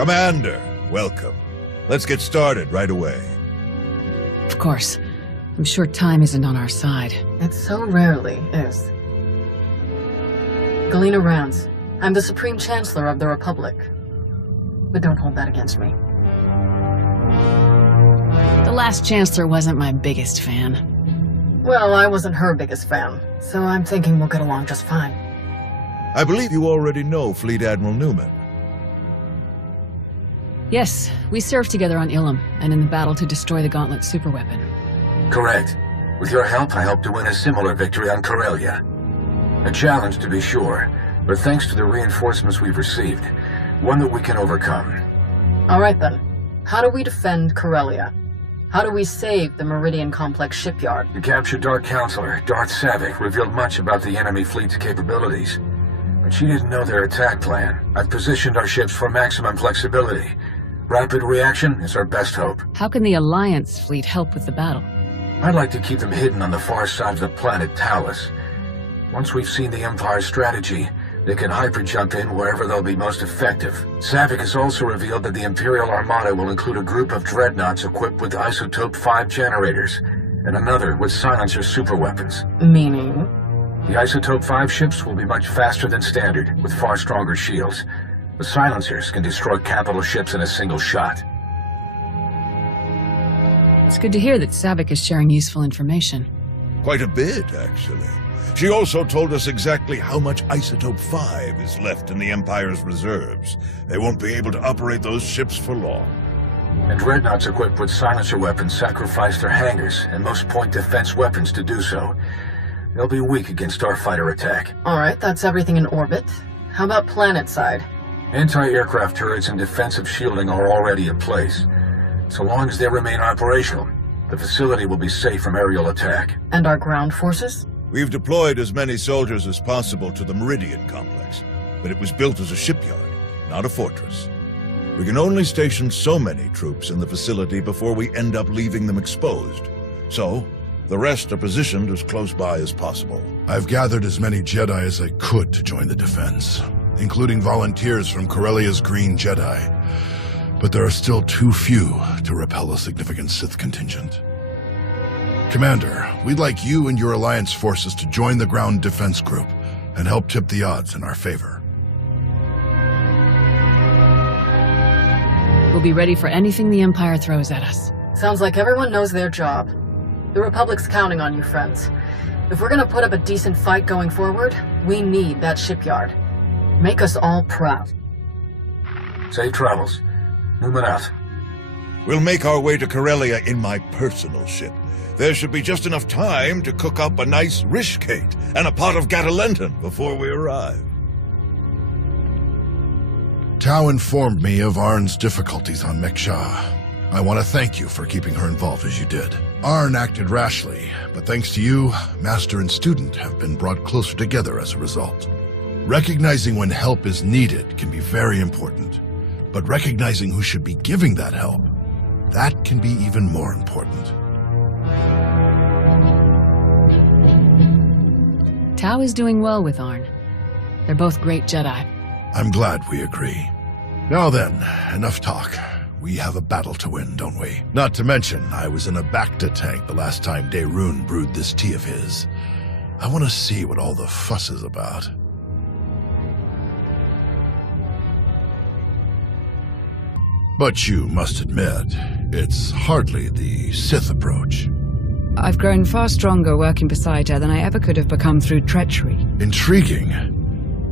Commander, welcome. Let's get started right away. Of course. I'm sure time isn't on our side. It so rarely is. Galena Rands. I'm the Supreme Chancellor of the Republic. But don't hold that against me. The last Chancellor wasn't my biggest fan. Well, I wasn't her biggest fan, so I'm thinking we'll get along just fine. I believe you already know Fleet Admiral Newman. Yes, we served together on Ilum, and in the battle to destroy the Gauntlet superweapon. Correct. With your help, I helped to win a similar victory on Corellia. A challenge, to be sure, but thanks to the reinforcements we've received, one that we can overcome. Alright then. How do we defend Corellia? How do we save the Meridian Complex shipyard? The captured Dark Counselor, Darth Savick, revealed much about the enemy fleet's capabilities. But she didn't know their attack plan. I've positioned our ships for maximum flexibility. Rapid reaction is our best hope. How can the Alliance fleet help with the battle? I'd like to keep them hidden on the far side of the planet Talus. Once we've seen the Empire's strategy, they can hyper-jump in wherever they'll be most effective. Savick has also revealed that the Imperial Armada will include a group of dreadnoughts equipped with Isotope 5 generators, and another with silencer superweapons. Meaning? The Isotope 5 ships will be much faster than standard, with far stronger shields. The silencers can destroy capital ships in a single shot. It's good to hear that Savick is sharing useful information. Quite a bit, actually. She also told us exactly how much Isotope 5 is left in the Empire's reserves. They won't be able to operate those ships for long. And dreadnoughts equipped with silencer weapons sacrifice their hangars and most point defense weapons to do so. They'll be weak against starfighter attack. Alright, that's everything in orbit. How about planet side? Anti-aircraft turrets and defensive shielding are already in place. So long as they remain operational, the facility will be safe from aerial attack. And our ground forces? We've deployed as many soldiers as possible to the Meridian Complex, but it was built as a shipyard, not a fortress. We can only station so many troops in the facility before we end up leaving them exposed. So, the rest are positioned as close by as possible. I've gathered as many Jedi as I could to join the defense, including volunteers from Corellia's Green Jedi. But there are still too few to repel a significant Sith contingent. Commander, we'd like you and your Alliance forces to join the ground defense group and help tip the odds in our favor. We'll be ready for anything the Empire throws at us. Sounds like everyone knows their job. The Republic's counting on you, friends. If we're gonna put up a decent fight going forward, we need that shipyard. Make us all proud. Safe travels. Newman out. We'll make our way to Corellia in my personal ship. There should be just enough time to cook up a nice rishkate and a pot of Gatalenton before we arrive. Tau informed me of Arn's difficulties on Meksha. I want to thank you for keeping her involved as you did. Arn acted rashly, but thanks to you, Master and student have been brought closer together as a result. Recognizing when help is needed can be very important, but recognizing who should be giving that help, that can be even more important. Tau is doing well with Arn. They're both great Jedi. I'm glad we agree. Now then, enough talk. We have a battle to win, don't we? Not to mention, I was in a Bacta tank the last time Daerun brewed this tea of his. I want to see what all the fuss is about. But you must admit, it's hardly the Sith approach. I've grown far stronger working beside her than I ever could have become through treachery. Intriguing.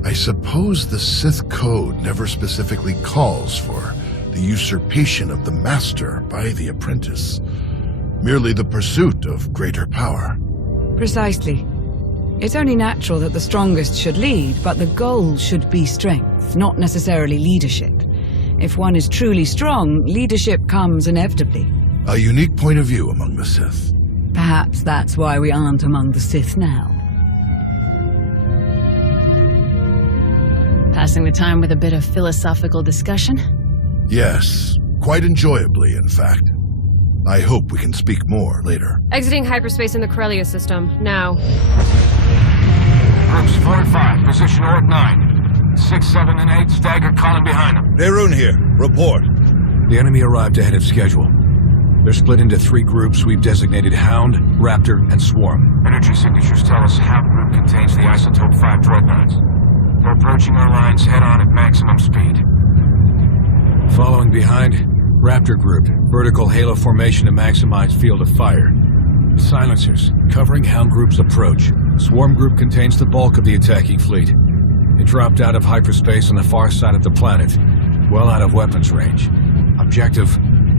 I suppose the Sith Code never specifically calls for the usurpation of the Master by the apprentice, merely the pursuit of greater power. Precisely. It's only natural that the strongest should lead, but the goal should be strength, not necessarily leadership. If one is truly strong, leadership comes inevitably. A unique point of view among the Sith. Perhaps that's why we aren't among the Sith now. Passing the time with a bit of philosophical discussion? Yes, quite enjoyably, in fact. I hope we can speak more later. Exiting hyperspace in the Corellia system, now. Groups 4 and 5, position Orc 9. 6, 7, and 8 staggered column behind them. Neroon here. Report. The enemy arrived ahead of schedule. They're split into 3 groups we've designated Hound, Raptor, and Swarm. Energy signatures tell us Hound group contains the Isotope 5 dreadnoughts. They're approaching our lines head-on at maximum speed. Following behind, Raptor group, vertical halo formation to maximize field of fire. Silencers, covering Hound group's approach. Swarm group contains the bulk of the attacking fleet. It dropped out of hyperspace on the far side of the planet, well out of weapons range. Objective,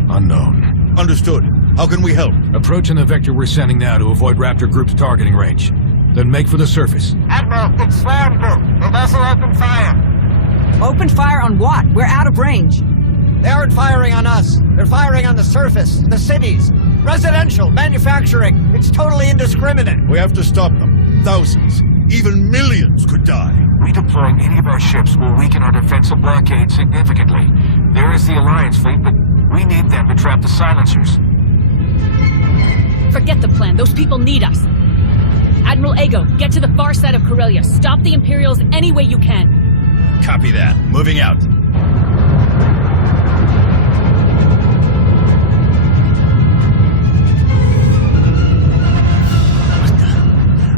unknown. Understood. How can we help? Approaching the vector we're sending now to avoid Raptor group's targeting range. Then make for the surface. Admiral, it's Swarm Group. The vessel opened fire. Open fire on what? We're out of range. They aren't firing on us. They're firing on the surface, the cities. Residential, manufacturing. It's totally indiscriminate. We have to stop them. Thousands, even millions could die. Redeploying any of our ships will weaken our defensive blockade significantly. There is the Alliance fleet, but we need them to trap the silencers. Forget the plan. Those people need us. Admiral Ego, get to the far side of Corellia. Stop the Imperials any way you can. Copy that. Moving out.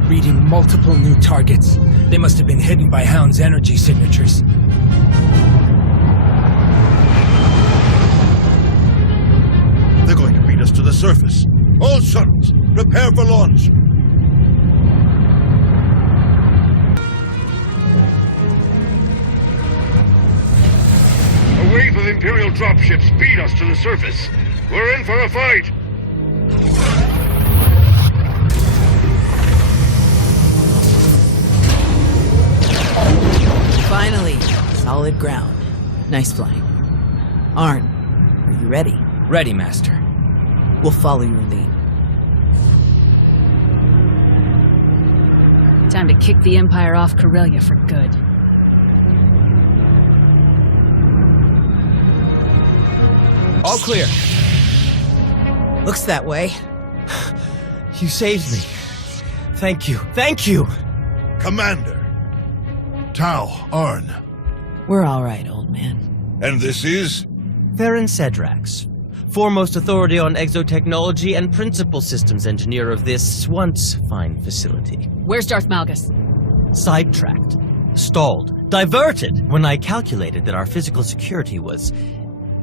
Reading multiple new targets. They must have been hidden by Hound's energy signatures. They're going to beat us to the surface. All shuttles, prepare for launch. A wave of Imperial dropships beat us to the surface. We're in for a fight. Finally, solid ground. Nice flying. Arn, are you ready? Ready, Master. We'll follow your lead. Time to kick the Empire off Corellia for good. All clear. Looks that way. You saved me. Thank you. Thank you! Commander. Tau, Arn. We're all right, old man. And this is? Theron Cedrax, foremost authority on exotechnology and principal systems engineer of this once fine facility. Where's Darth Malgus? Sidetracked, stalled, diverted when I calculated that our physical security was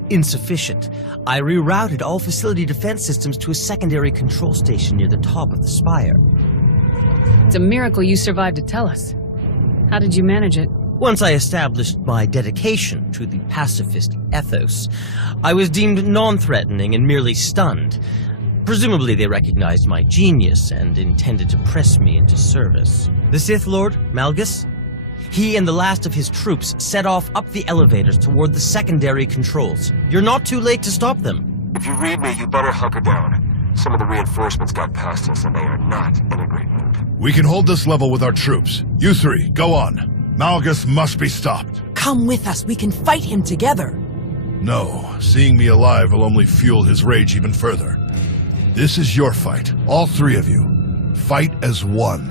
insufficient. I rerouted all facility defense systems to a secondary control station near the top of the spire. It's a miracle you survived to tell us. How did you manage it? Once I established my dedication to the pacifist ethos, I was deemed non-threatening and merely stunned. Presumably they recognized my genius and intended to press me into service. The Sith Lord, Malgus? He and the last of his troops set off up the elevators toward the secondary controls. You're not too late to stop them. If you read me, you better hunker down. Some of the reinforcements got past us and they are not in a great mood. We can hold this level with our troops. You 3, go on. Malgus must be stopped. Come with us. We can fight him together. No, seeing me alive will only fuel his rage even further. This is your fight, all 3 of you. Fight as one,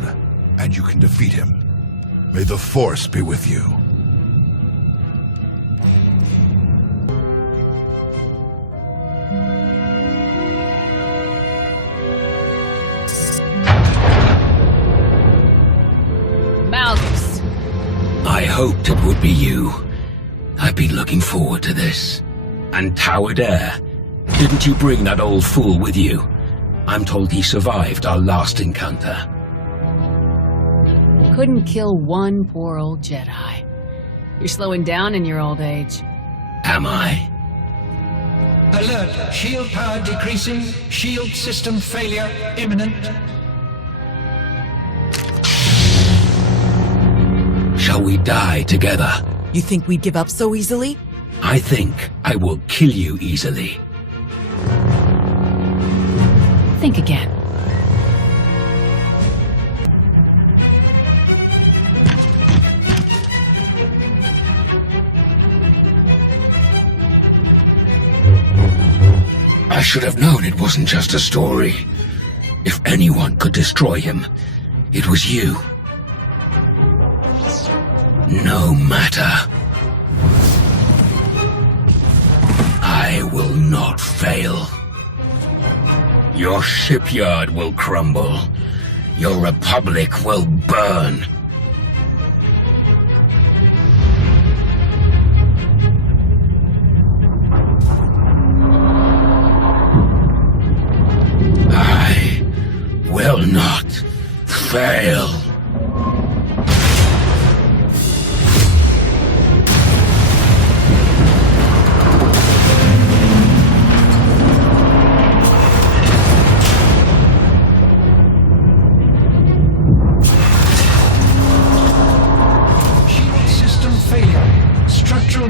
and you can defeat him. May the Force be with you. Malgus. I hoped it would be you. I've been looking forward to this. And Towered Air. Didn't you bring that old fool with you? I'm told he survived our last encounter. Couldn't kill one poor old Jedi. You're slowing down in your old age. Am I? Alert! Shield power decreasing. Shield system failure imminent. Shall we die together? You think we'd give up so easily? I think I will kill you easily. Think again. I should have known it wasn't just a story. If anyone could destroy him, it was you. No matter. I will not fail. Your shipyard will crumble. Your republic will burn. I will not fail.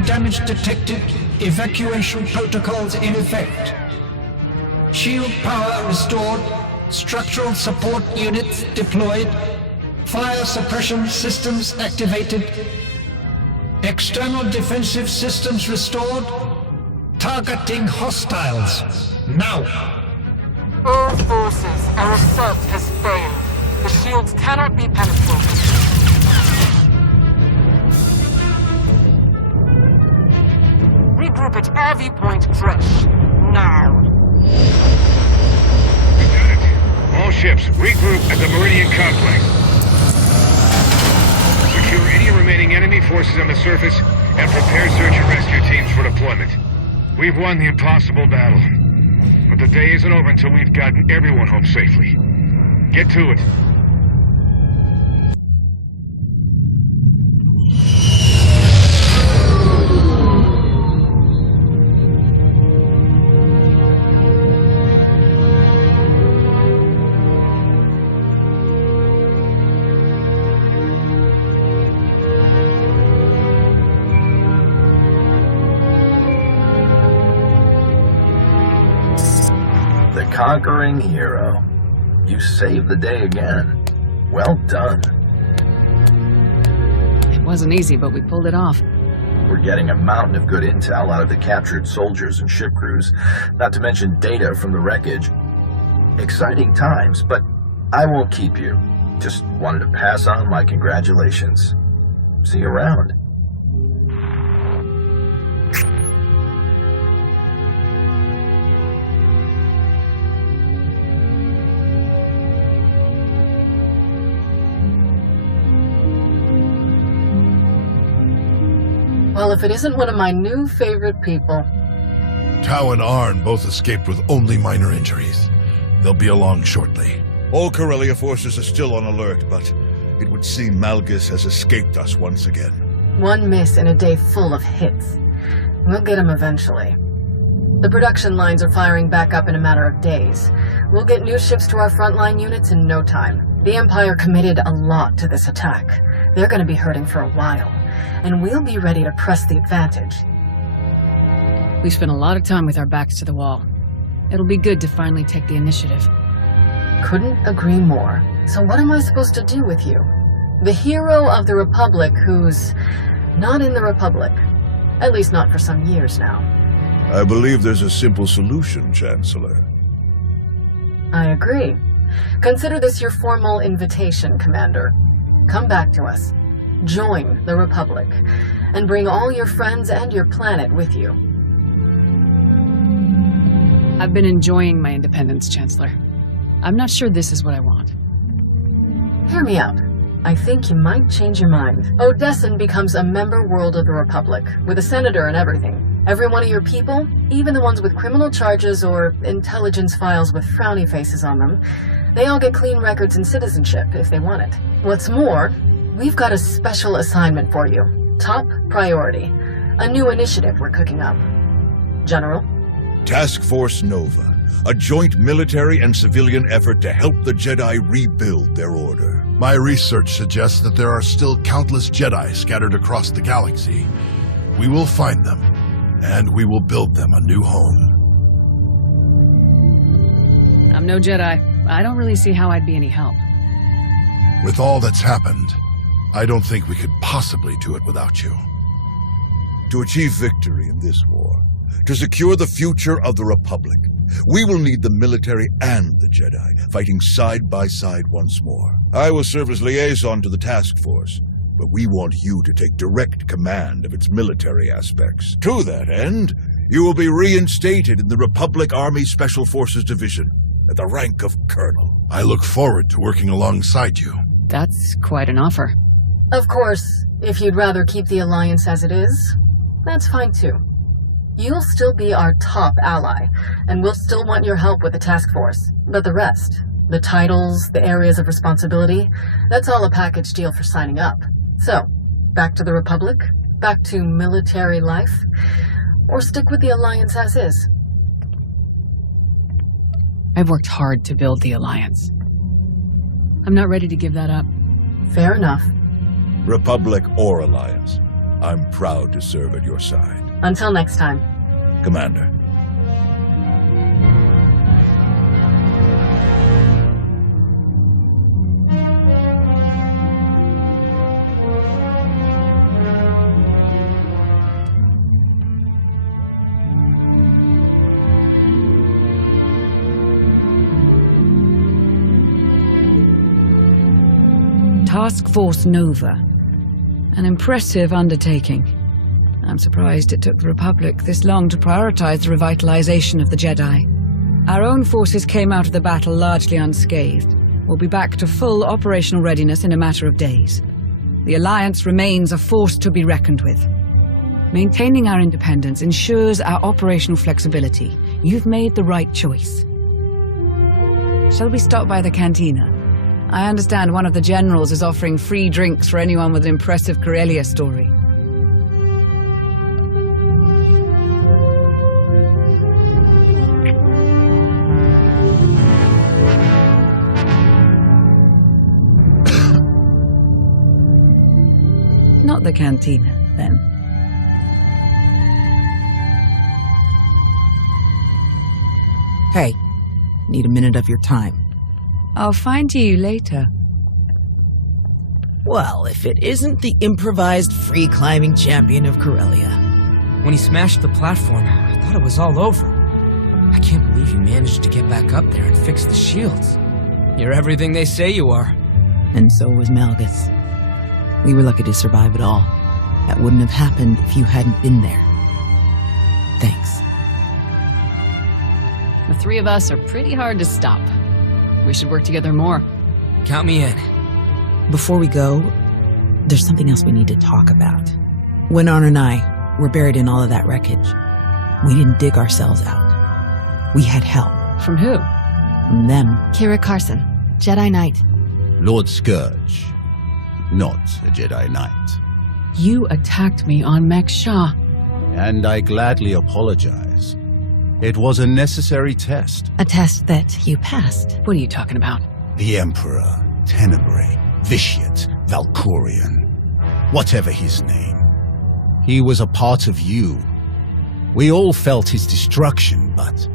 Damage detected. Evacuation protocols in effect. Shield power restored. Structural support units deployed. Fire suppression systems activated. External defensive systems restored. Targeting hostiles. Now. All forces, our assault has failed. The shields cannot be penetrated. Regroup at every point, fresh. Now. We got it. All ships, regroup at the Meridian Complex. Secure any remaining enemy forces on the surface and prepare search and rescue teams for deployment. We've won the impossible battle. But the day isn't over until we've gotten everyone home safely. Get to it. Conquering hero. You saved the day again. Well done. It wasn't easy, but we pulled it off. We're getting a mountain of good intel out of the captured soldiers and ship crews, not to mention data from the wreckage. Exciting times, but I won't keep you. Just wanted to pass on my congratulations. See you around. Well, if it isn't one of my new favorite people. Tau and Arn both escaped with only minor injuries. They'll be along shortly. All Corellia forces are still on alert, but it would seem Malgus has escaped us once again. One miss in a day full of hits. We'll get him eventually. The production lines are firing back up in a matter of days. We'll get new ships to our frontline units in no time. The Empire committed a lot to this attack. They're going to be hurting for a while. And we'll be ready to press the advantage. We spent a lot of time with our backs to the wall. It'll be good to finally take the initiative. Couldn't agree more. So what am I supposed to do with you? The hero of the Republic who's not in the Republic. At least not for some years now. I believe there's a simple solution, Chancellor. I agree. Consider this your formal invitation, Commander. Come back to us. Join the Republic, and bring all your friends and your planet with you. I've been enjoying my independence, Chancellor. I'm not sure this is what I want. Hear me out. I think you might change your mind. Odessan becomes a member world of the Republic, with a senator and everything. Every one of your people, even the ones with criminal charges or intelligence files with frowny faces on them, they all get clean records and citizenship if they want it. What's more, we've got a special assignment for you. Top priority. A new initiative we're cooking up. General? Task Force Nova. A joint military and civilian effort to help the Jedi rebuild their order. My research suggests that there are still countless Jedi scattered across the galaxy. We will find them, and we will build them a new home. I'm no Jedi. I don't really see how I'd be any help. With all that's happened, I don't think we could possibly do it without you. To achieve victory in this war, to secure the future of the Republic, we will need the military and the Jedi, fighting side by side once more. I will serve as liaison to the task force. but we want you to take direct command of its military aspects. To that end, you will be reinstated in the Republic Army Special Forces Division at the rank of Colonel. I look forward to working alongside you. That's quite an offer. Of course, if you'd rather keep the Alliance as it is, that's fine too. You'll still be our top ally, and we'll still want your help with the task force. But the rest, the titles, the areas of responsibility, that's all a package deal for signing up. So, back to the Republic, back to military life, or stick with the Alliance as is. I've worked hard to build the Alliance. I'm not ready to give that up. Fair enough. Republic or Alliance, I'm proud to serve at your side. Until next time. Commander. Task Force Nova. An impressive undertaking. I'm surprised it took the Republic this long to prioritize the revitalization of the Jedi. Our own forces came out of the battle largely unscathed. We'll be back to full operational readiness in a matter of days. The Alliance remains a force to be reckoned with. Maintaining our independence ensures our operational flexibility. You've made the right choice. Shall we stop by the cantina? I understand one of the generals is offering free drinks for anyone with an impressive Corellia story. Not the cantina, then. Hey, need a minute of your time. I'll find you later. Well, if it isn't the improvised free-climbing champion of Corellia. When he smashed the platform, I thought it was all over. I can't believe you managed to get back up there and fix the shields. You're everything they say you are. And so was Malgus. We were lucky to survive it all. That wouldn't have happened if you hadn't been there. Thanks. The three of us are pretty hard to stop. We should work together more. Count me in. Before we go, there's something else we need to talk about. When Arn and I were buried in all of that wreckage, we didn't dig ourselves out. We had help. From who? From them. Kira Carson, Jedi Knight. Lord Scourge, not a Jedi Knight. You attacked me on Mek-Sha. And I gladly apologize. It was a necessary test. A test that you passed. What are you talking about? The Emperor, Tenebrae, Vitiate, Valkorian, whatever his name. He was a part of you. We all felt his destruction, but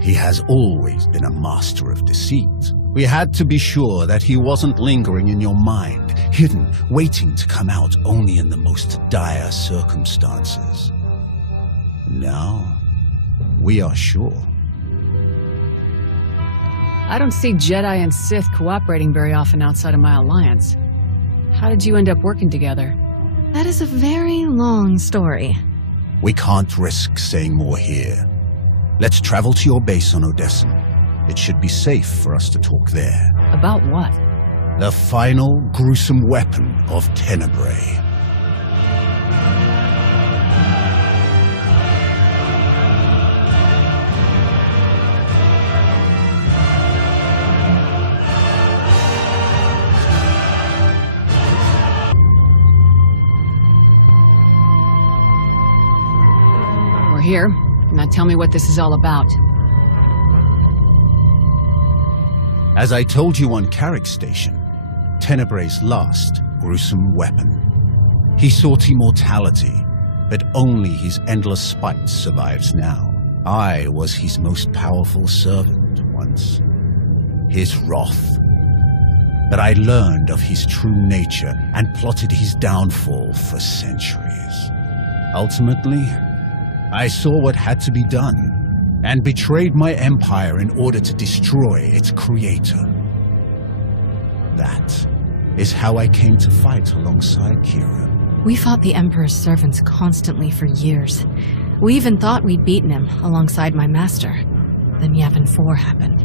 he has always been a master of deceit. We had to be sure that he wasn't lingering in your mind, hidden, waiting to come out only in the most dire circumstances. Now, we are sure. I don't see Jedi and Sith cooperating very often outside of my alliance. How did you end up working together? That is a very long story. We can't risk saying more here. Let's travel to your base on Odessen. It should be safe for us to talk there. About what? The final gruesome weapon of Tenebrae. We're here. Now tell me what this is all about. As I told you on Carrick Station, Tenebrae's last gruesome weapon. He sought immortality, but only his endless spite survives now. I was his most powerful servant once, his wrath. But I learned of his true nature and plotted his downfall for centuries. Ultimately, I saw what had to be done, and betrayed my empire in order to destroy its creator. That is how I came to fight alongside Kira. We fought the Emperor's servants constantly for years. We even thought we'd beaten him alongside my master. Then Yavin 4 happened.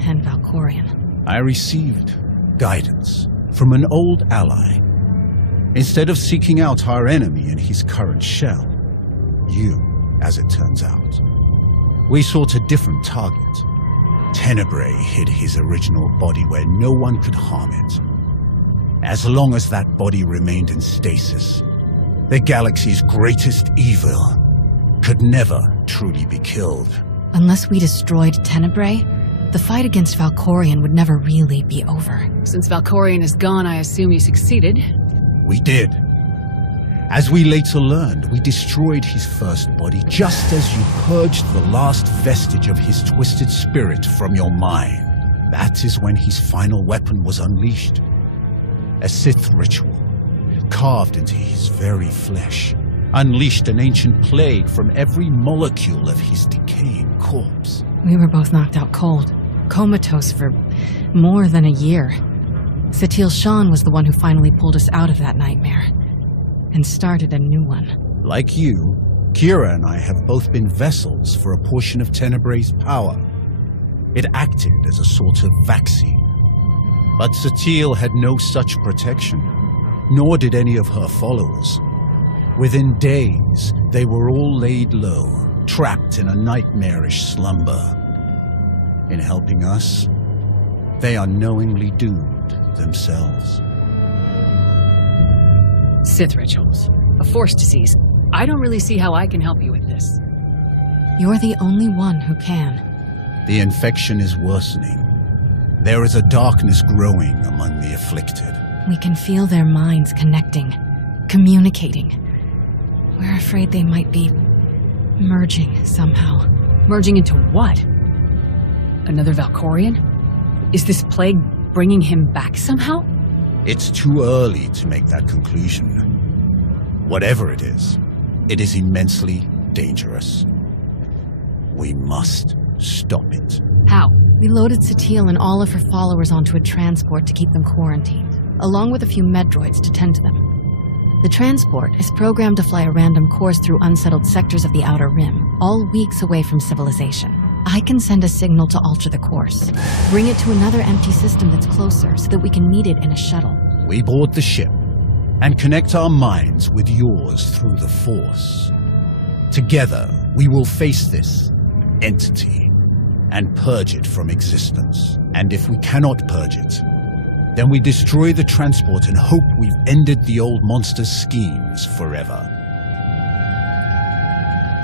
And Valkorion. I received guidance from an old ally. Instead of seeking out our enemy in his current shell, you, as it turns out, we sought a different target. Tenebrae hid his original body where no one could harm it. As long as that body remained in stasis, the galaxy's greatest evil could never truly be killed. Unless we destroyed Tenebrae, the fight against Valkorion would never really be over. Since Valkorion is gone, I assume you succeeded. We did. As we later learned, we destroyed his first body just as you purged the last vestige of his twisted spirit from your mind. That is when his final weapon was unleashed. A Sith ritual, carved into his very flesh, unleashed an ancient plague from every molecule of his decaying corpse. We were both knocked out cold, comatose for more than a year. Satil Shan was the one who finally pulled us out of that nightmare, and started a new one. Like you, Kira and I have both been vessels for a portion of Tenebrae's power. It acted as a sort of vaccine. But Satil had no such protection, nor did any of her followers. Within days, they were all laid low, trapped in a nightmarish slumber. In helping us, they are knowingly doomed themselves. Sith rituals. A force disease. I don't really see how I can help you with this. You're the only one who can. The infection is worsening. There is a darkness growing among the afflicted. We can feel their minds connecting, communicating. We're afraid they might be merging somehow. Merging into what? Another Valkorion? Is this plague bringing him back somehow? It's too early to make that conclusion. Whatever it is immensely dangerous. We must stop it. How? We loaded Satil and all of her followers onto a transport to keep them quarantined, along with a few medroids to tend to them. The transport is programmed to fly a random course through unsettled sectors of the Outer Rim, all weeks away from civilization. I can send a signal to alter the course, bring it to another empty system that's closer so that we can meet it in a shuttle. We board the ship and connect our minds with yours through the Force. Together, we will face this entity and purge it from existence. And if we cannot purge it, then we destroy the transport and hope we've ended the old monster's schemes forever.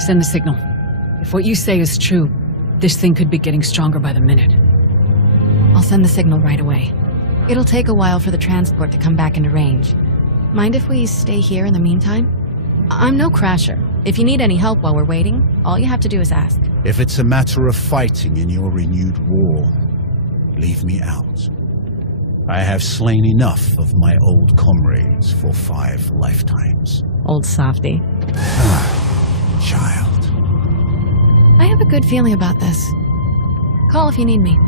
Send the signal. If what you say is true, this thing could be getting stronger by the minute. I'll send the signal right away. It'll take a while for the transport to come back into range. Mind if we stay here in the meantime? I'm no crasher. If you need any help while we're waiting, all you have to do is ask. If it's a matter of fighting in your renewed war, leave me out. I have slain enough of my old comrades for 5 lifetimes. Old softy. Child. I have a good feeling about this. Call if you need me.